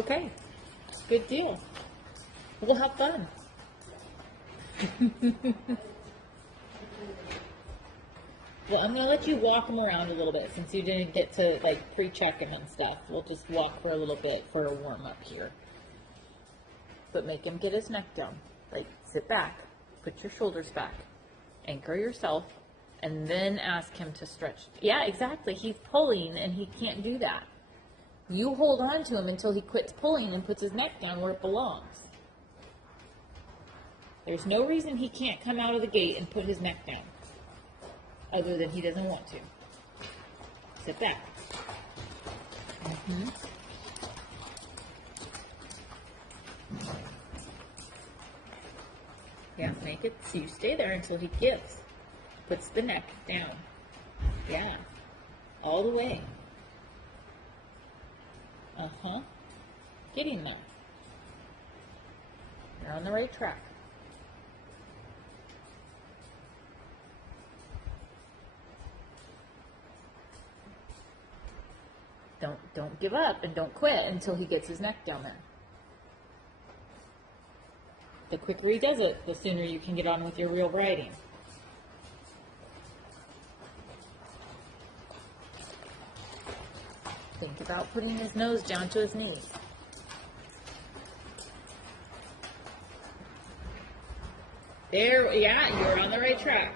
Okay, good deal. We'll have fun. Well, I'm going to let you walk him around a little bit since you didn't get to like pre-check him and stuff. We'll just walk for a little bit for a warm-up here. But make him get his neck down. Like, sit back, put your shoulders back, anchor yourself, and then ask him to stretch. Yeah, exactly. He's pulling and he can't do that. You hold on to him until he quits pulling and puts his neck down where it belongs. There's no reason he can't come out of the gate and put his neck down, other than he doesn't want to. Sit back. Yeah, make it so you stay there until he gives. Puts the neck down. Yeah, all the way. Getting there. You're on the right track. Don't give up and don't quit until he gets his neck down there. The quicker he does it, the sooner you can get on with your real riding. Think about putting his nose down to his knees. There, yeah, you're on the right track.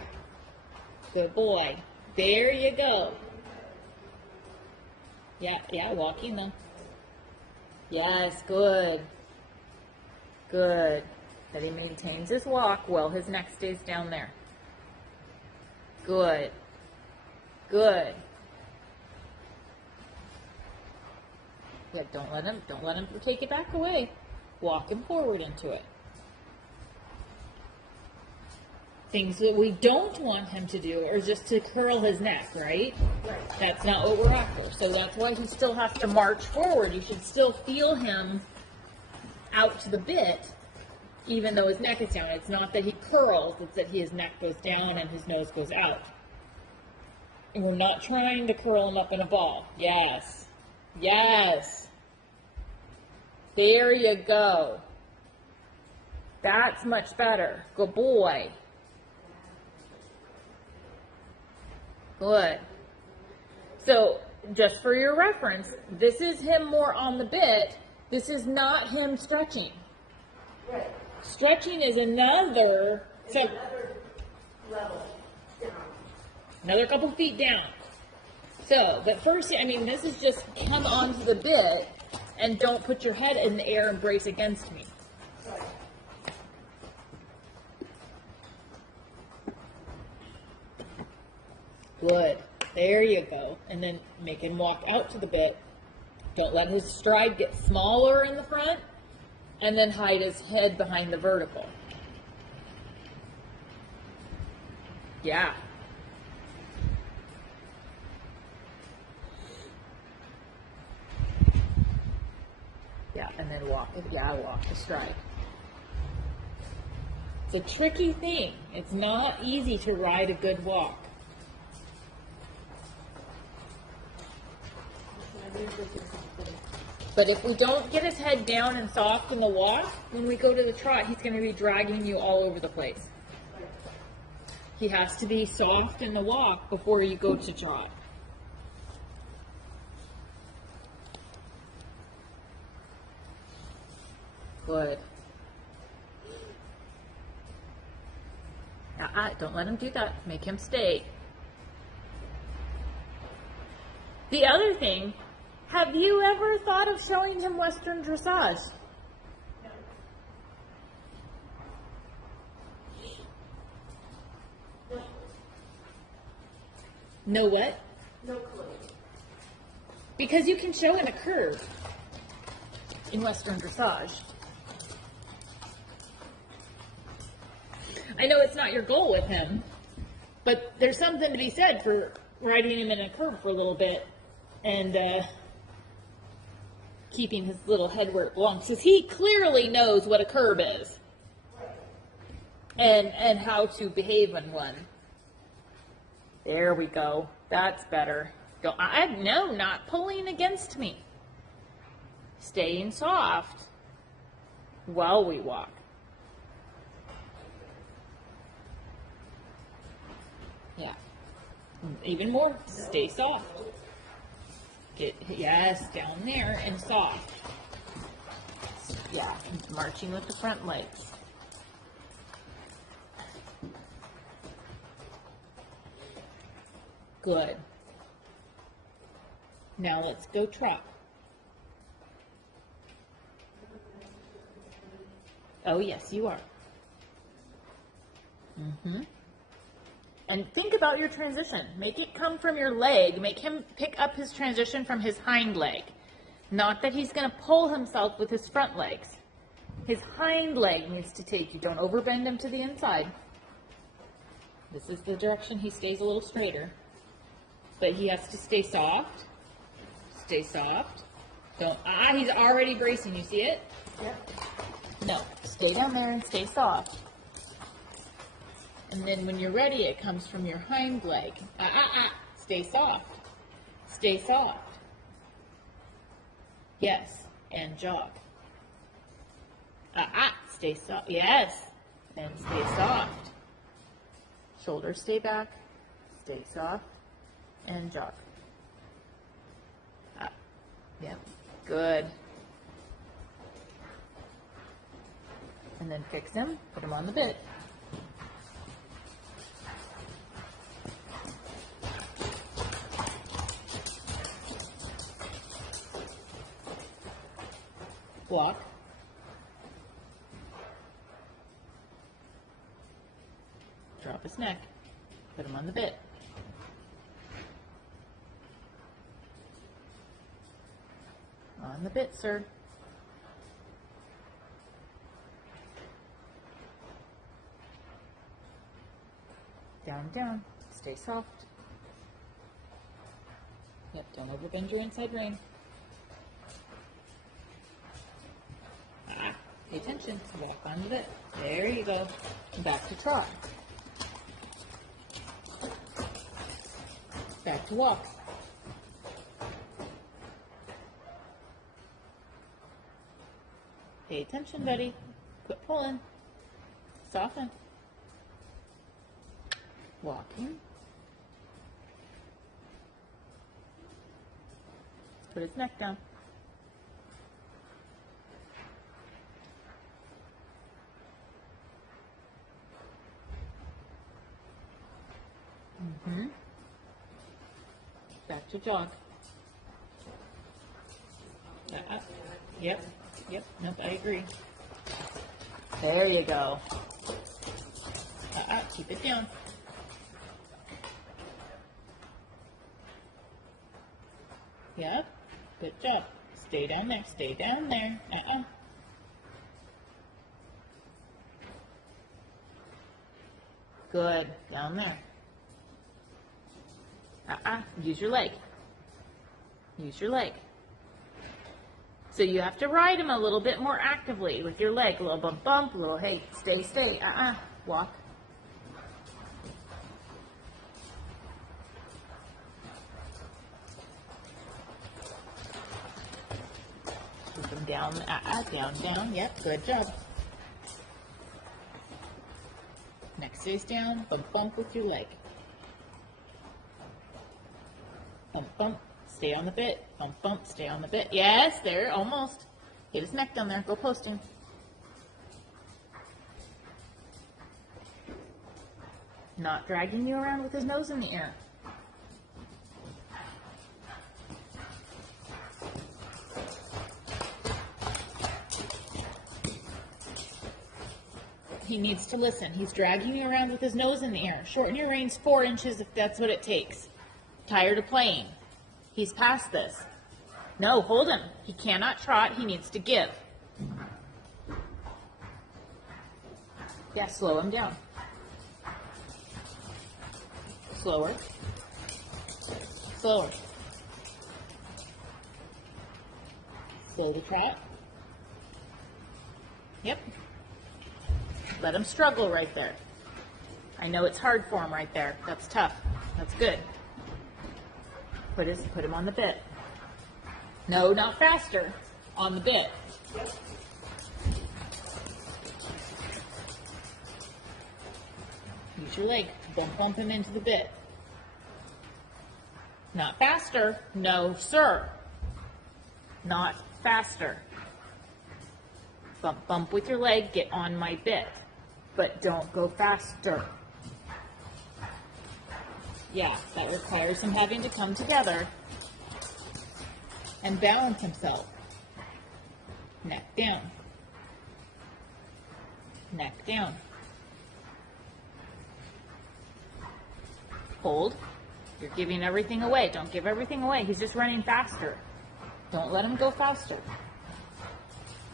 Good boy. There you go. Yeah, walking them. Yes, good. Good. That he maintains his walk while his neck stays down there. Good. Good. Yeah, don't let him take it back away. Walk him forward into it. Things that we don't want him to do are just to curl his neck, right? That's not what we're after. So that's why he still has to march forward. You should still feel him out to the bit, even though his neck is down. It's not that he curls, it's that his neck goes down and his nose goes out. And we're not trying to curl him up in a ball. Yes. Yes. There you go. That's much better. Good boy. Good. So, just for your reference, this is him more on the bit. This is not him stretching. Right. Stretching is another Level down. another couple feet down. So, but first, I mean, this is just come onto the bit and don't put your head in the air and brace against me. Right. Good. There you go. And then make him walk out to the bit. Don't let his stride get smaller in the front. And then hide his head behind the vertical. Yeah. Yeah, and then walk the stride. It's a tricky thing. It's not easy to ride a good walk. But if we don't get his head down and soft in the walk, when we go to the trot, he's going to be dragging you all over the place. He has to be soft in the walk before you go to trot. Good. Don't let him do that. Make him stay. The other thing, have you ever thought of showing him Western dressage? No what? No clue. Because you can show him a curve in Western dressage. I know it's not your goal with him, but there's something to be said for riding him in a curve for a little bit and keeping his little head where it belongs. Because he clearly knows what a curb is and how to behave in one. There we go. That's better. Go. No, not pulling against me. staying soft while we walk. Yeah. Even more, stay soft. Yes, down there and soft. Yeah, marching with the front legs. Good. Now let's go trot. Oh, yes, you are. And think about your transition. Make it come from your leg. Make him pick up his transition from his hind leg. Not that he's going to pull himself with his front legs. His hind leg needs to take you. Don't overbend him to the inside. This is the direction he stays a little straighter. But he has to stay soft. Stay soft. Don't, he's already bracing. You see it? Yep. No, stay down there and stay soft. And then when you're ready, it comes from your hind leg. Stay soft. Stay soft. Yes, and jog. Stay soft. Yes, and stay soft. Shoulders stay back. Stay soft, and jog. Yep, good. And then fix him. Put him on the bit. Walk. Drop his neck. Put him on the bit. On the bit, sir. Down, down. Stay soft. Yep, don't overbend your inside rein. Pay attention. Walk onto it. There you go. Back to trot. Back to walk. Pay attention, buddy. Quit pulling. Soften. Walking. Put his neck down. Back to jog. Yep. Nope, I agree. There you go. Keep it down. Yep. Good job. Stay down there. Stay down there. Good. Down there. Use your leg. Use your leg. So you have to ride him a little bit more actively with your leg. A little bump, bump, a little, hey, stay, stay. Walk. Keep him down, down, down. Yep, good job. Neck stays down, bump, bump with your leg. Bump, bump, stay on the bit. Bump, bump, stay on the bit. Yes, there, almost. Get his neck down there. Go post him. Not dragging you around with his nose in the air. He needs to listen. He's dragging you around with his nose in the air. Shorten your reins 4 inches if that's what it takes. Tired of playing. He's past this. No, hold him. He cannot trot. He needs to give. Yeah, slow him down. Slower. Slower. Slow the trot. Yep. Let him struggle right there. I know it's hard for him right there. That's tough. That's good. Put him on the bit. No, not faster. on the bit. Yep. Use your leg. Don't bump him into the bit. Not faster. No, sir. Not faster. Bump, bump with your leg. Get on my bit. But don't go faster. Yeah, that requires him having to come together and balance himself. Neck down. Neck down. Hold. You're giving everything away. Don't give everything away. He's just running faster. Don't let him go faster.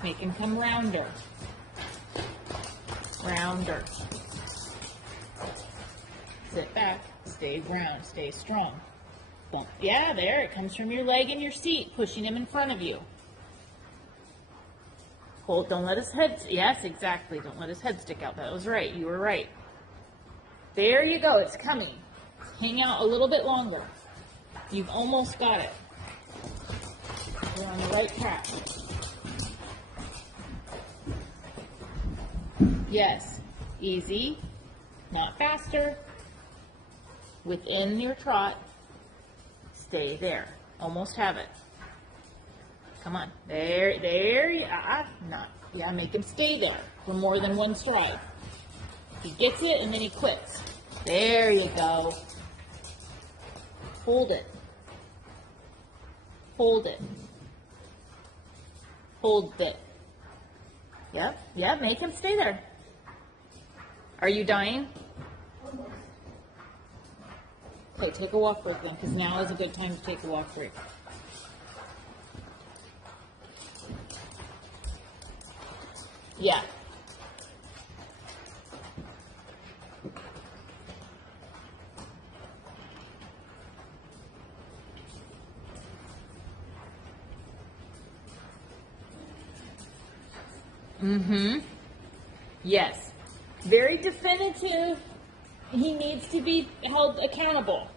Make him come rounder. Rounder. Sit back. Stay round. Stay strong. Bump. Yeah, there. It comes from your leg and your seat, pushing him in front of you. Hold. Don't let his head... Yes, exactly. Don't let his head stick out. That was right. You were right. There you go. It's coming. Hang out a little bit longer. You've almost got it. You're on the right track. Yes. Easy. Not faster. Within your trot. Stay there. Almost have it. Come on. There. Not. Yeah, make him stay there for more than one stride. He gets it and then he quits. There you go. Hold it. Hold it. Hold it. Yep, make him stay there. Are you dying? Okay, take a walk break then, because now is a good time to take a walk break. Yeah. Yes. Very definitive. He needs to be held accountable.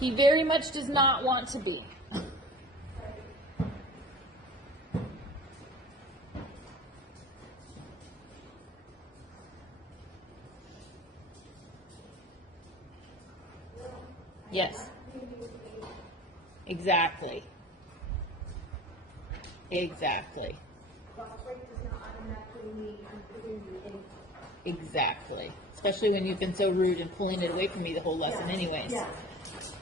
He very much does not want to be. Yes. Exactly. Exactly. Exactly. Especially when you've been so rude and pulling it away from me the whole lesson anyways. Yeah.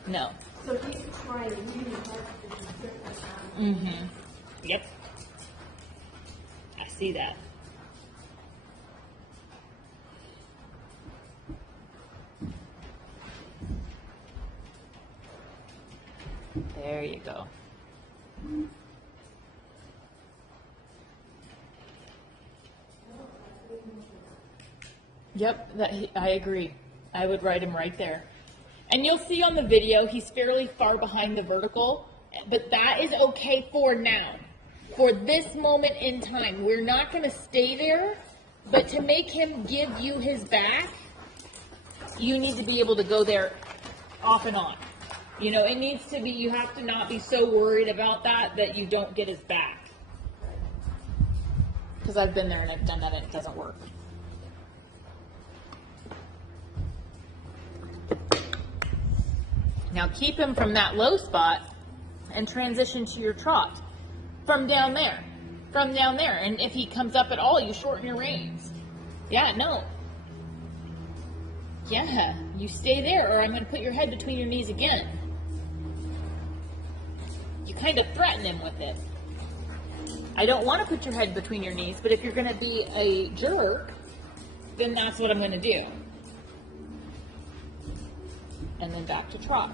No. So he's trying really hard to do different. Yep. I see that. There you go. Yep, I agree. I would write him right there. And you'll see on the video, he's fairly far behind the vertical, but that is okay for now. For this moment in time, we're not going to stay there, but to make him give you his back, you need to be able to go there off and on. You know, it needs to be, you have to not be so worried about that you don't get his back. Because I've been there and I've done that and it doesn't work. Now keep him from that low spot and transition to your trot from down there. From down there. And if he comes up at all, you shorten your reins. Yeah, no. Yeah, you stay there or I'm going to put your head between your knees again. You kind of threaten him with it. I don't want to put your head between your knees, but if you're going to be a jerk, then that's what I'm going to do. And then back to trot.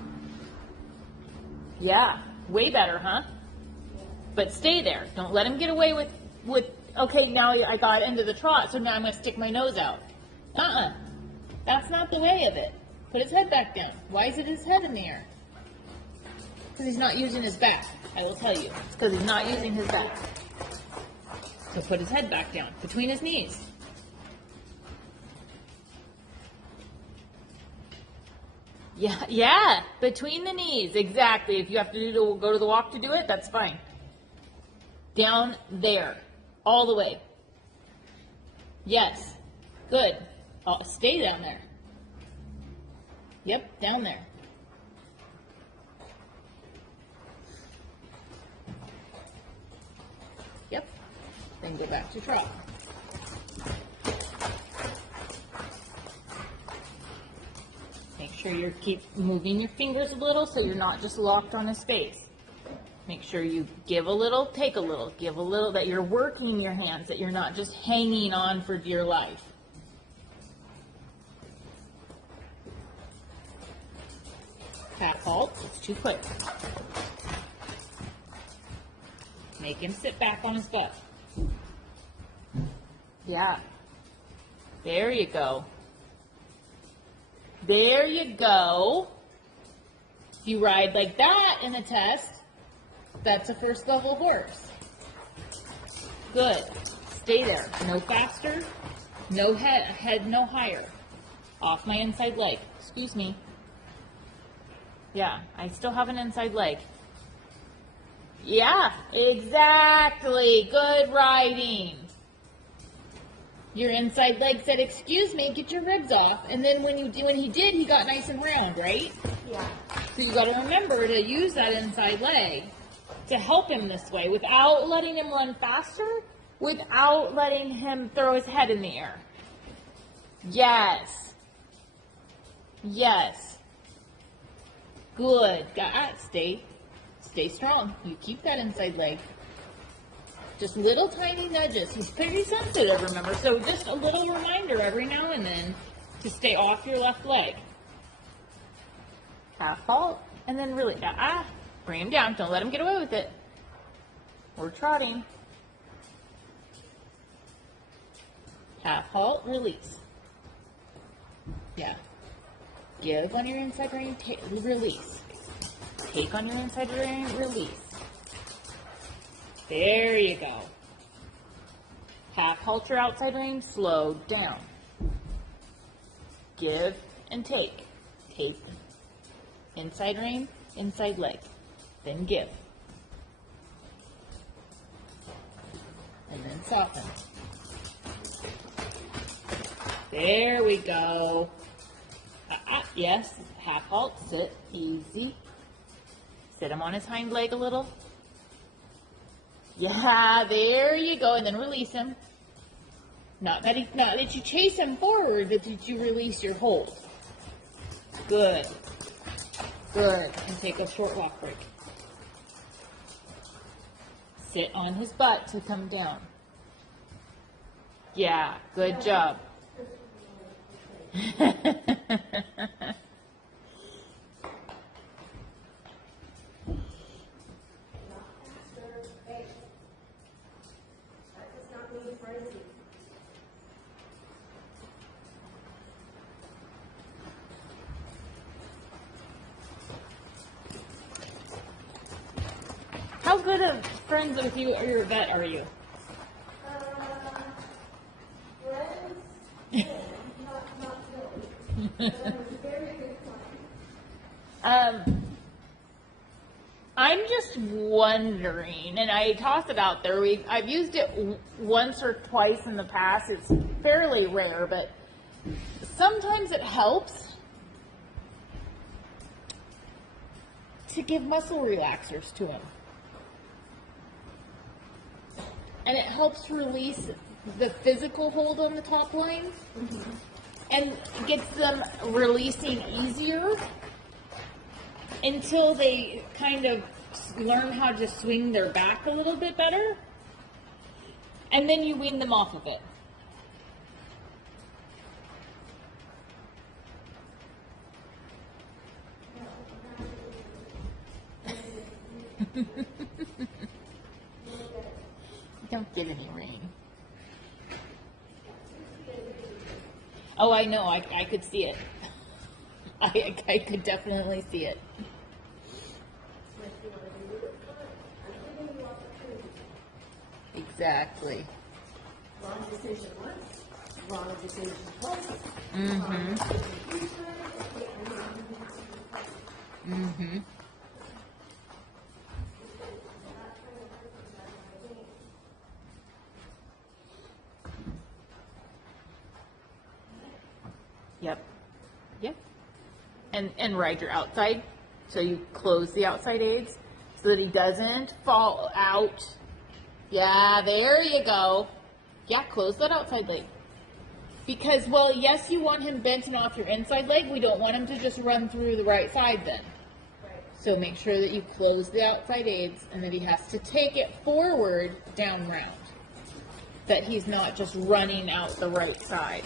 Yeah, way better, huh? But stay there. Don't let him get away with okay, now I got into the trot, so now I'm going to stick my nose out. That's not the way of it. Put his head back down. Why is it his head in the air? Because he's not using his back. I will tell you. It's because he's not using his back. So put his head back down, between his knees. Yeah, between the knees, exactly. If you have to go to the walk to do it, that's fine. Down there. All the way. Yes. Good. Oh, stay down there. Yep, down there. Yep. Then go back to trot. Make sure you keep moving your fingers a little so you're not just locked on his face. Make sure you give a little, take a little, give a little, that you're working your hands, that you're not just hanging on for dear life. Half halt, it's too quick. Make him sit back on his butt. Yeah. There you go. There you go. If you ride like that in a test, that's a first level horse. Good. Stay there. No faster. No head no higher. Off my inside leg. Excuse me. Yeah, I still have an inside leg. Yeah, exactly. Good riding. Your inside leg said, excuse me, get your ribs off. And then when he did, he got nice and round, right? Yeah. So you got to remember to use that inside leg to help him this way without letting him run faster, without letting him throw his head in the air. Yes. Yes. Good. Stay strong. You keep that inside leg. Just little tiny nudges. He's pretty sensitive, remember? So just a little reminder every now and then to stay off your left leg. Half halt, and then really, bring him down. Don't let him get away with it. We're trotting. Half halt, release. Yeah. Give on your inside rein, release. Take on your inside rein, release. There you go. Half halt your outside rein, slow down. Give and take. Take. Inside rein, inside leg. Then give. And then soften. There we go. Yes, half halt, sit, easy. Sit him on his hind leg a little. Yeah, there you go, and then release him. Not that you chase him forward, but that you release your hold. Good. Good. And take a short walk break. Sit on his butt to come down. Yeah, good job. How good of friends with you or your vet are you? Friends, not really. Very good client. I'm just wondering, and I toss it out there. I've used it once or twice in the past. It's fairly rare, but sometimes it helps to give muscle relaxers to him. And it helps release the physical hold on the top line and gets them releasing easier until they kind of learn how to swing their back a little bit better. And then you wean them off of it. Don't get any rain. Oh, I know. I could see it. I could definitely see it. Exactly. Wrong decision once, wrong decision twice. Mm-hmm. Mm-hmm. Yep. Yep. And ride your outside. So you close the outside aids so that he doesn't fall out. Yeah, there you go. Yeah, close that outside leg. Because, well, yes, you want him bent and off your inside leg. We don't want him to just run through the right side then. So make sure that you close the outside aids and that he has to take it forward down round. That he's not just running out the right side.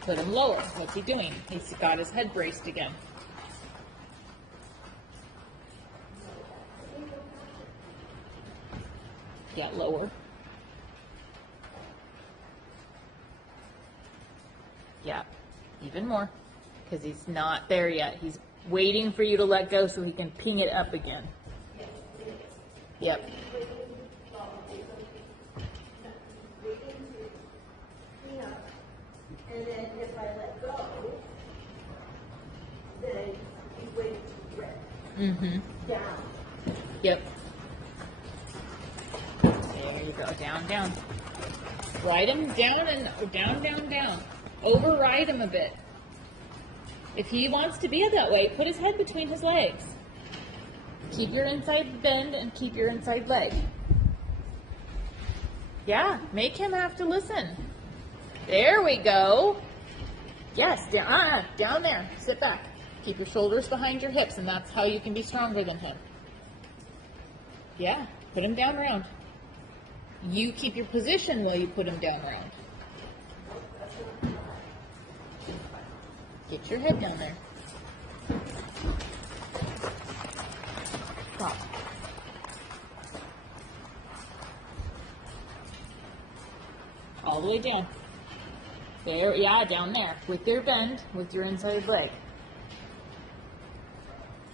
Put him lower. What's he doing? He's got his head braced again. Yeah, lower. Yeah, even more. Because he's not there yet. He's waiting for you to let go so he can ping it up again. Yep. And then if I let go, then he's waiting to rip Mm-hmm. down. Yep. There you go. Down, down. Ride him down and down, down, down. Override him a bit. If he wants to be that way, put his head between his legs. Keep your inside bend and keep your inside leg. Yeah, make him have to listen. There we go. Yes, down there. Sit back. Keep your shoulders behind your hips, and that's how you can be stronger than him. Yeah, put him down round. You keep your position while you put him down round. Get your head down there. Stop. All the way down. There, yeah, down there. With your bend, with your inside leg.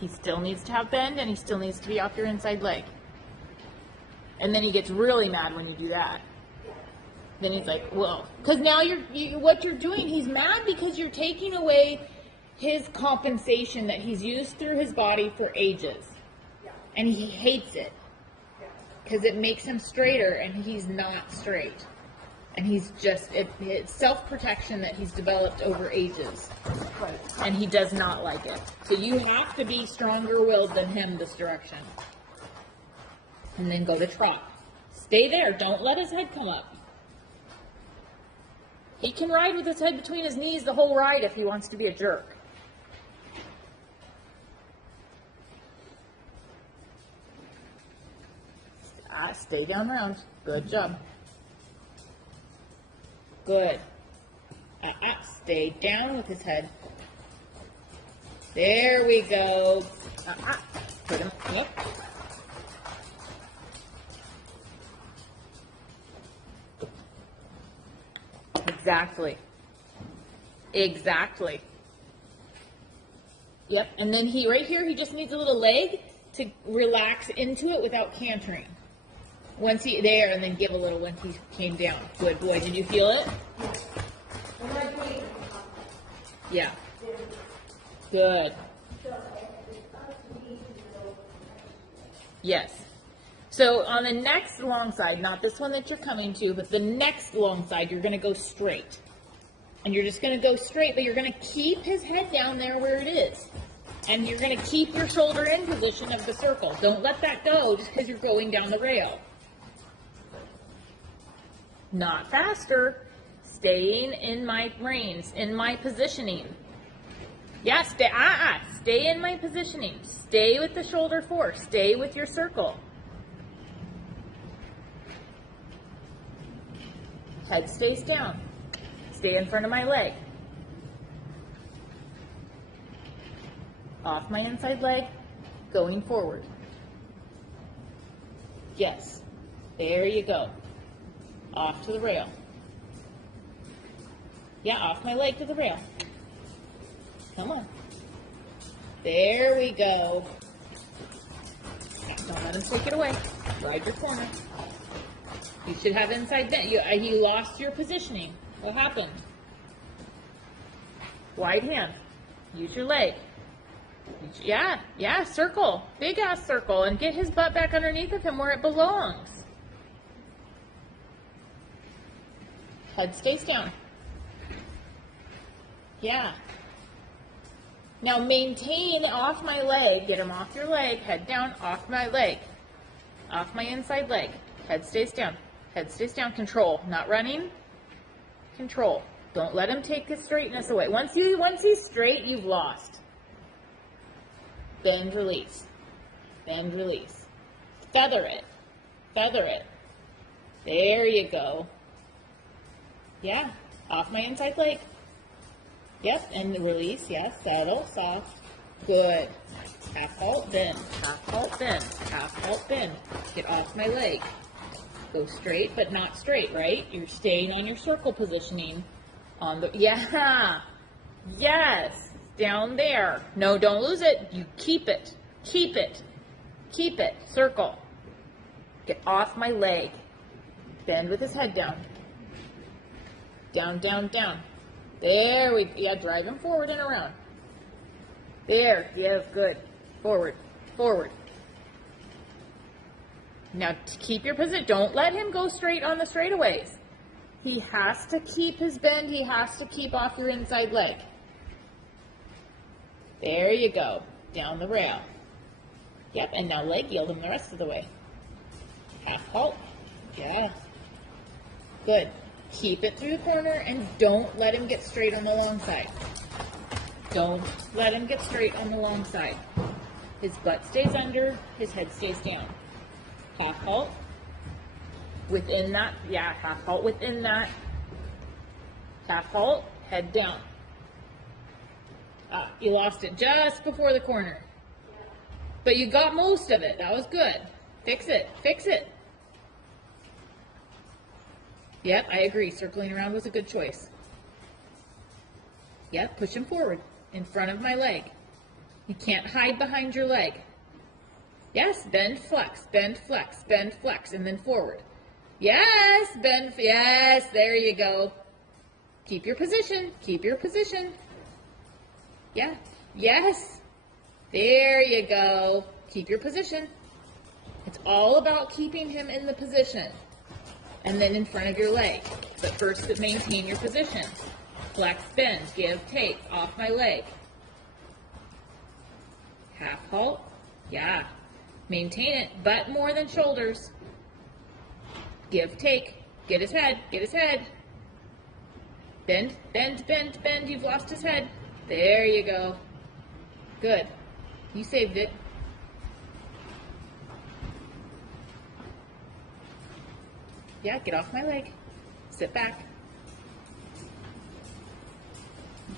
He still needs to have bend, and he still needs to be off your inside leg. And then he gets really mad when you do that. Then he's like, well, because now what you're doing, he's mad because you're taking away his compensation that he's used through his body for ages. And he hates it. Because it makes him straighter, and he's not straight. And he's just, it's self-protection that he's developed over ages. And he does not like it. So you have to be stronger-willed than him this direction. And then go to trot. Stay there. Don't let his head come up. He can ride with his head between his knees the whole ride if he wants to be a jerk. Stay down round. Good job. Good. Stay down with his head. There we go. Put him up. Exactly. Exactly. Yep. And then right here, he just needs a little leg to relax into it without cantering. Once there, and then give a little when he came down. Good boy. Did you feel it? Yeah. Good. Yes. So on the next long side, not this one that you're coming to, but the next long side, you're going to go straight. And you're just going to go straight, but you're going to keep his head down there where it is. And you're going to keep your shoulder in position of the circle. Don't let that go just because you're going down the rail. Not faster. Staying in my reins, in my positioning. Yeah, stay in my positioning. Stay with the shoulder force. Stay with your circle. Head stays down. Stay in front of my leg. Off my inside leg, going forward. Yes. There you go. Off to the rail. Yeah, off my leg to the rail. Come on. There we go. Don't let him take it away. Ride your corner. You should have inside bend. You lost your positioning. What happened? Wide hand. Use your leg. Yeah, circle. Big ass circle. And get his butt back underneath of him where it belongs. Head stays down. Yeah. Now maintain off my leg. Get him off your leg. Head down, off my leg. Off my inside leg. Head stays down. Head stays down. Control. Not running. Control. Don't let him take his straightness away. Once he's straight, you've lost. Bend, release. Bend, release. Feather it. Feather it. There you go. Yeah. Off my inside leg. Yep, and release, yes, settle, soft. Good. Half halt, bend. Half halt, bend. Half halt, bend. Get off my leg. Go straight, but not straight, right? You're staying on your circle positioning. On the, yeah. Yes. Down there. No, don't lose it. You keep it. Keep it. Keep it. Circle. Get off my leg. Bend with his head down. Down, down, down. There we, yeah, drive him forward and around. There, yes, good. Forward, forward. Now keep your position. Don't let him go straight on the straightaways. He has to keep his bend. He has to keep off your inside leg. There you go. Down the rail. Yep, and now leg yield him the rest of the way. Half halt. Yeah. Good. Keep it through the corner and don't let him get straight on the long side. Don't let him get straight on the long side. His butt stays under, his head stays down. Half halt. Within that, yeah, half halt within that. Half halt, head down. You lost it just before the corner. But you got most of it. That was good. Fix it. Fix it. Yep, I agree. Circling around was a good choice. Yep, push him forward in front of my leg. You can't hide behind your leg. Yes, bend, flex, bend, flex, bend, flex, and then forward. Yes, bend, yes, there you go. Keep your position, keep your position. Yeah, yes, there you go. Keep your position. It's all about keeping him in the position. And then in front of your leg. But first, maintain your position. Flex, bend, give, take, off my leg. Half halt. Yeah. Maintain it, but more than shoulders. Give, take, get his head, get his head. Bend, bend, bend, bend. You've lost his head. There you go. Good. You saved it. Yeah, get off my leg. Sit back.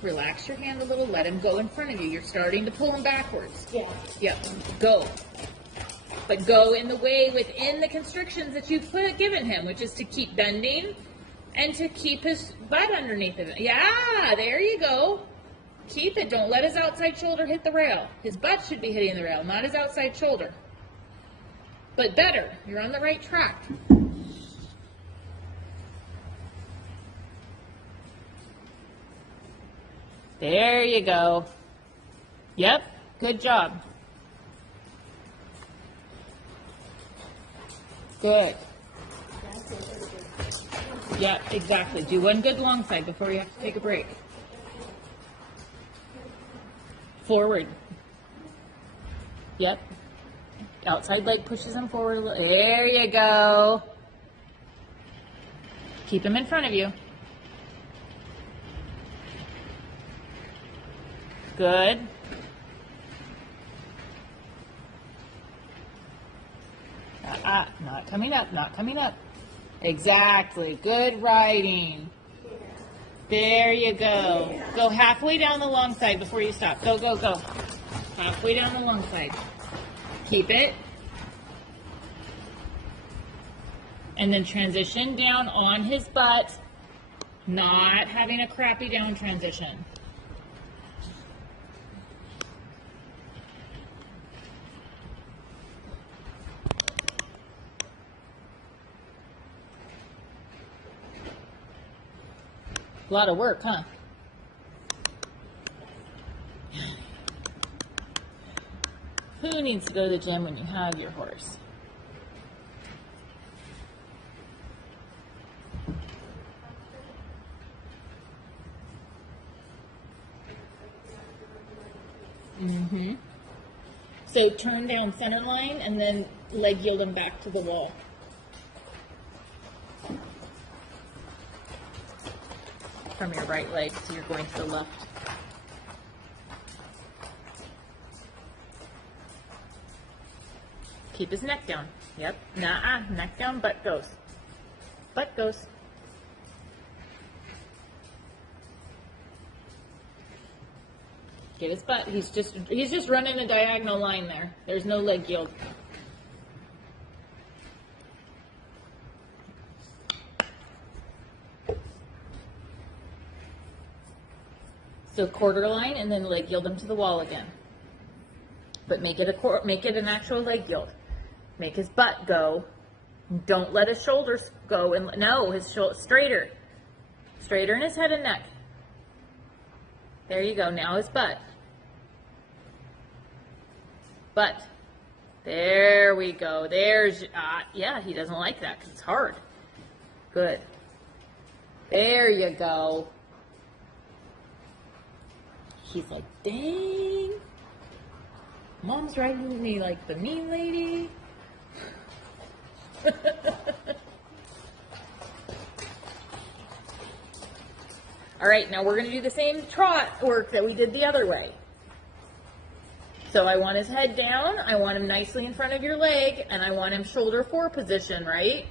Relax your hand a little. Let him go in front of you. You're starting to pull him backwards. Yeah. Yep. Go. But go in the way within the constrictions that you've given him, which is to keep bending and to keep his butt underneath of it. Yeah, there you go. Keep it. Don't let his outside shoulder hit the rail. His butt should be hitting the rail, not his outside shoulder. But better. You're on the right track. There you go. Yep, good job. Good. Yep, exactly. Do one good long side before you have to take a break. Forward. Yep. Outside leg pushes him forward a little. There you go. Keep him in front of you. Good. Not coming up, not coming up. Exactly. Good riding. There you go. Go halfway down the long side before you stop. Go, go, go. Halfway down the long side. Keep it. And then transition down on his butt. Not having a crappy down transition. A lot of work, huh? Who needs to go to the gym when you have your horse? Mm-hmm. So turn down center line and then leg yield him back to the wall. From your right leg, so you're going to the left. Keep his neck down. Yep. Nah, neck down, butt goes. Butt goes. Get his butt. He's just running a diagonal line there. There's no leg yield. So quarter line and then leg yield him to the wall again. But make it an actual leg yield. Make his butt go. Don't let his shoulders go. And no, his straighter. Straighter in his head and neck. There you go. Now his butt. Butt. There we go. There's, yeah, he doesn't like that because it's hard. Good. There you go. He's like, dang. Mom's riding me like the mean lady. All right, now we're going to do the same trot work that we did the other way. So I want his head down, I want him nicely in front of your leg, and I want him shoulder 4 position, right?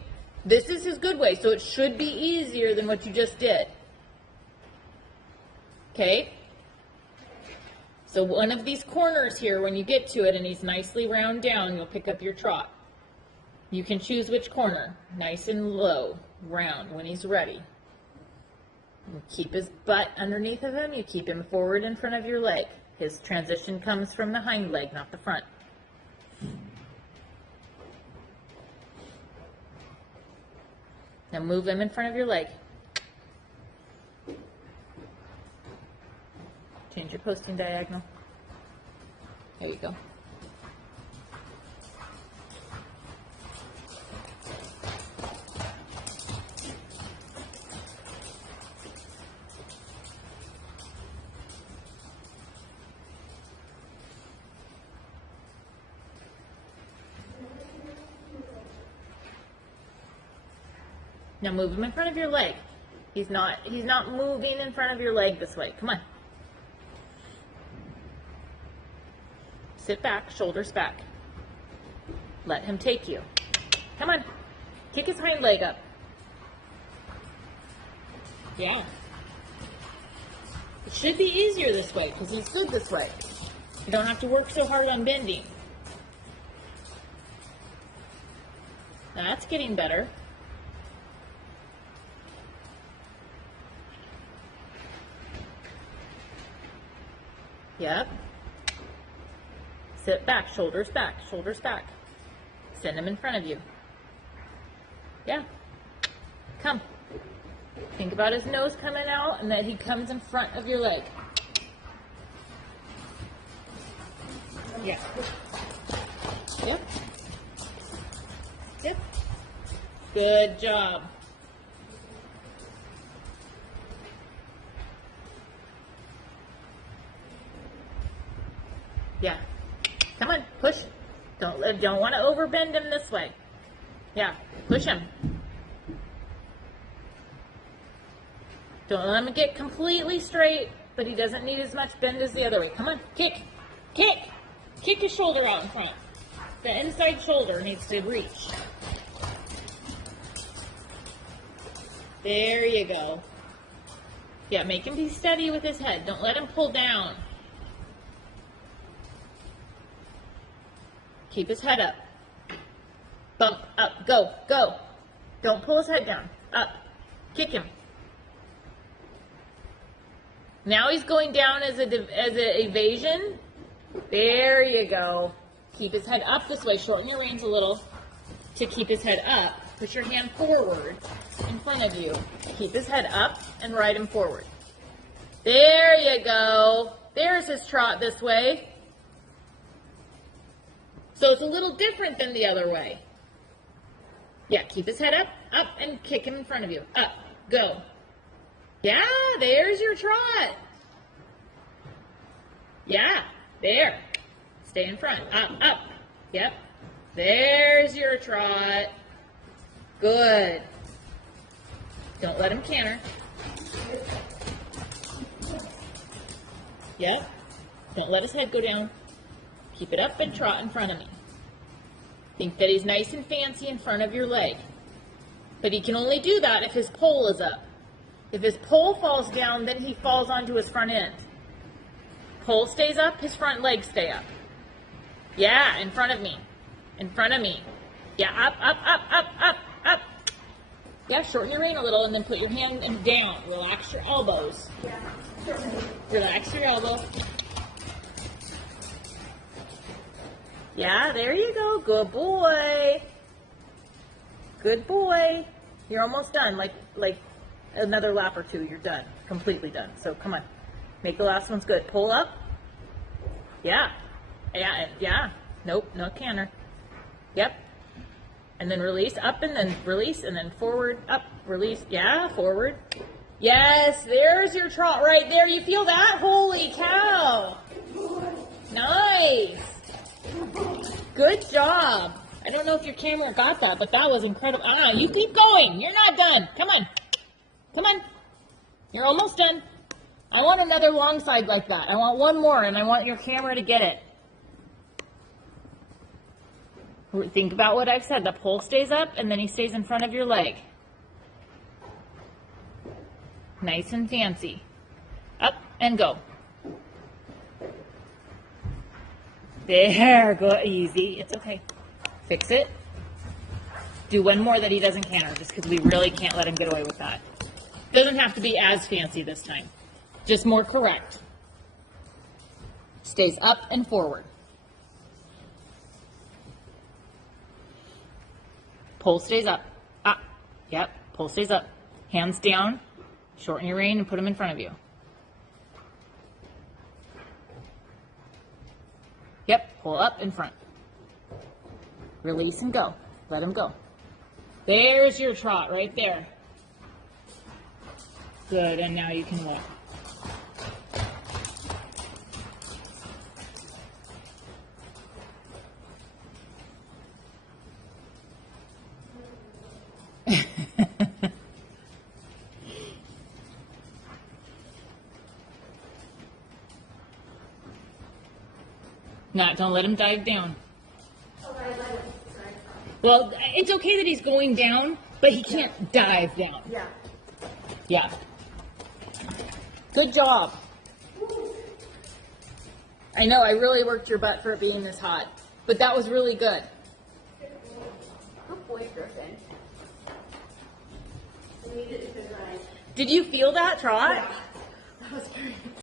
This is his good way, so it should be easier than what you just did. Okay? So one of these corners here, when you get to it and he's nicely round down, you'll pick up your trot. You can choose which corner, nice and low, round, when he's ready. You keep his butt underneath of him, you keep him forward in front of your leg. His transition comes from the hind leg, not the front. Now move him in front of your leg. Change your posting diagonal. There we go. Now move him in front of your leg. He's not moving in front of your leg this way. Come on. Sit back, shoulders back. Let him take you. Come on. Kick his hind leg up. Yeah. It should be easier this way because he's good this way. You don't have to work so hard on bending. Now that's getting better. Yep. Sit back, shoulders back, shoulders back. Send him in front of you. Yeah. Come. Think about his nose coming out and that he comes in front of your leg. Yeah. Yep. Yep. Good job. Yeah. Come on, push. Don't want to overbend him this way. Yeah, push him. Don't let him get completely straight, but he doesn't need as much bend as the other way. Come on, kick, kick. Kick his shoulder out in front. The inside shoulder needs to reach. There you go. Yeah, make him be steady with his head. Don't let him pull down. Keep his head up. Bump, up, go, go. Don't pull his head down. Up. Kick him. Now he's going down as an evasion. There you go. Keep his head up this way. Shorten your reins a little to keep his head up. Put your hand forward in front of you. Keep his head up and ride him forward. There you go. There's his trot this way. So it's a little different than the other way. Yeah, keep his head up, and kick him in front of you. Up, go. Yeah, there's your trot. Yeah, There. Stay in front. Up, up. Yep. There's your trot. Good. Don't let him canter. Yep. Don't let his head go down. Keep it up and trot in front of me. Think that he's nice and fancy in front of your leg. But he can only do that if his pole is up. If his pole falls down, then he falls onto his front end. Pole stays up, his front legs stay up. Yeah, in front of me. In front of me. Yeah, up, up, up, up, up, up. Yeah, shorten your rein a little and then put your hand down. Relax your elbows. Relax your elbow. Yeah, there you go. Good boy. Good boy. You're almost done. Like another lap or two, you're done. Completely done. So come on. Make the last ones good. Pull up. Yeah. Yeah, yeah. Nope, no canter. Yep. And then release, up and then release, and then forward, up, release. Yeah, forward. Yes, there's your trot right there. You feel that? Holy cow. Nice. Good job. I don't know if your camera got that, but that was incredible. You keep going. You're not done. Come on. Come on. You're almost done. I want another long side like that. I want one more, and I want your camera to get it. Think about what I've said. The pole stays up, and then he stays in front of your leg. Nice and fancy. Up and go. There, go easy. It's okay. Fix it. Do one more that he doesn't canter, just because we really can't let him get away with that. Doesn't have to be as fancy this time. Just more correct. Stays up and forward. Pole stays up. Up. Yep. Pole stays up. Hands down. Shorten your rein and put them in front of you. Yep. Pull up in front. Release and go. Let him go. There's your trot right there. Good. And now you can walk. Don't let him dive down. Well, it's okay that he's going down, but he can't dive down. Yeah. Yeah. Good job. I know, I really worked your butt for it being this hot, but that was really good. Good boy, Griffin. We need it to dry. Did you feel that, Trot? Yeah. That was great.